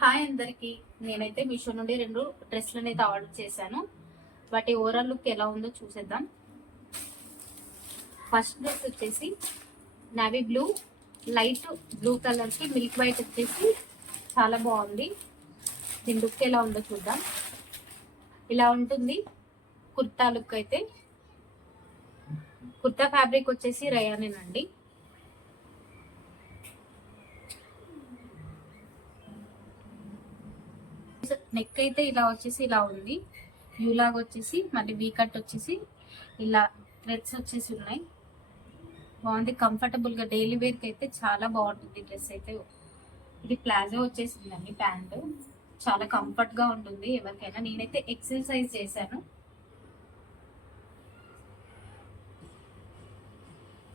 Hi అందరికి, నేనైతే మీషో నుండి 2 డ్రెస్లను అయితే ఆర్డర్ చేశాను. వాటి ఓవరాల్ లుక్ ఎలా ఉందో చూసేద్దాం. ఫస్ట్ డ్రెస్ వచ్చేసి నావీ బ్లూ, లైట్ బ్లూ కలర్కి మిల్క్ వైట్ వచ్చేసి చాలా బాగుంది. దీని లుక్ ఎలా ఉందో చూద్దాం. ఇలా ఉంటుంది కుర్తా లుక్. అయితే కుర్తా ఫ్యాబ్రిక్ వచ్చేసి రయానేనండి. నెక్ అయితే ఇలా వచ్చేసి ఇలా ఉంది. యూ లాగా వచ్చేసి మళ్ళీ వీ కట్ వచ్చేసి ఇలా థ్రెడ్స్ వచ్చేసి ఉన్నాయి. బాగుంది, కంఫర్టబుల్గా డైలీ వేర్కి అయితే చాలా బాగుంటుంది డ్రెస్ అయితే. ఇది ప్లాజో వచ్చేసిందండి. ప్యాంటు చాలా కంఫర్ట్గా ఉంటుంది ఎవరికైనా. నేనైతే ఎక్సెల్ సైజ్ చేశాను.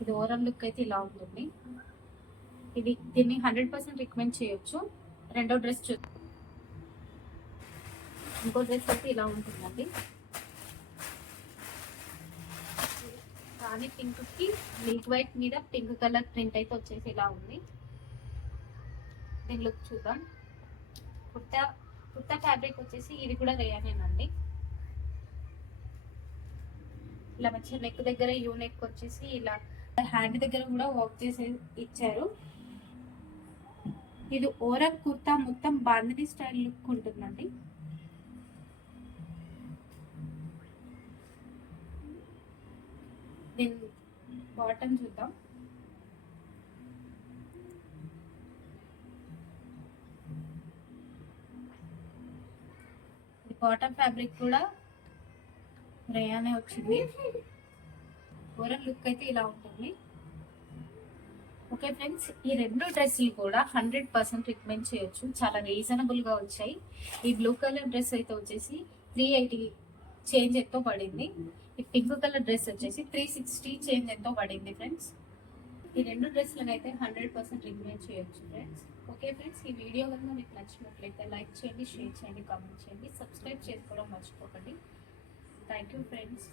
ఇది ఓవరాల్ లుక్ అయితే ఇలా ఉంటుంది. దీన్ని 100% రికమెండ్ చేయొచ్చు. రెండో డ్రెస్ ఇంకో డ్రెస్ అయితే ఇలా ఉంటుందండి. రాణి పింక్ కి మిల్క్ వైట్ మీద పింక్ కలర్ ప్రింట్ అయితే వచ్చేసి ఇలా ఉంది. దీని లుక్ చూద్దాం. కుర్తా ఫ్యాబ్రిక్ వచ్చేసి ఇది కూడా రేయానేనండి. ఇలా మంచిగా నెక్ దగ్గర యూ నెక్ వచ్చేసి ఇలా హ్యాండ్ దగ్గర కూడా వర్క్ చేసి ఇచ్చారు. ఇది ఓవరాల్ కుర్తా మొత్తం బాందిని స్టైల్ లుక్ ఉంటుందండి. దీని బాటమ్ చూద్దాం. బాటమ్ ఫ్యాబ్రిక్ కూడా రేయానే వచ్చింది. ఓవరాల్ లుక్ అయితే ఇలా ఉంటుంది. ఓకే ఫ్రెండ్స్, ఈ 2 డ్రెస్సులు కూడా 100% రికమెండ్ చేయొచ్చు. చాలా రీజనబుల్గా వచ్చాయి. ఈ బ్లూ కలర్ డ్రెస్ అయితే వచ్చేసి 380 చేంజ్ ఎంతో పడింది. ఈ పింక్ కలర్ డ్రెస్ వచ్చేసి 360 చేంజ్ ఎంతో పడింది ఫ్రెండ్స్. ఈ 2 డ్రెస్సులను అయితే 100% రికమెండ్ చేయొచ్చు ఫ్రెండ్స్. ఓకే ఫ్రెండ్స్, ఈ వీడియో కనుక మీకు నచ్చినట్లయితే లైక్ చేయండి, షేర్ చేయండి, కామెంట్ చేయండి, సబ్స్క్రైబ్ చేసుకోవడం మర్చిపోకండి. Thank you friends.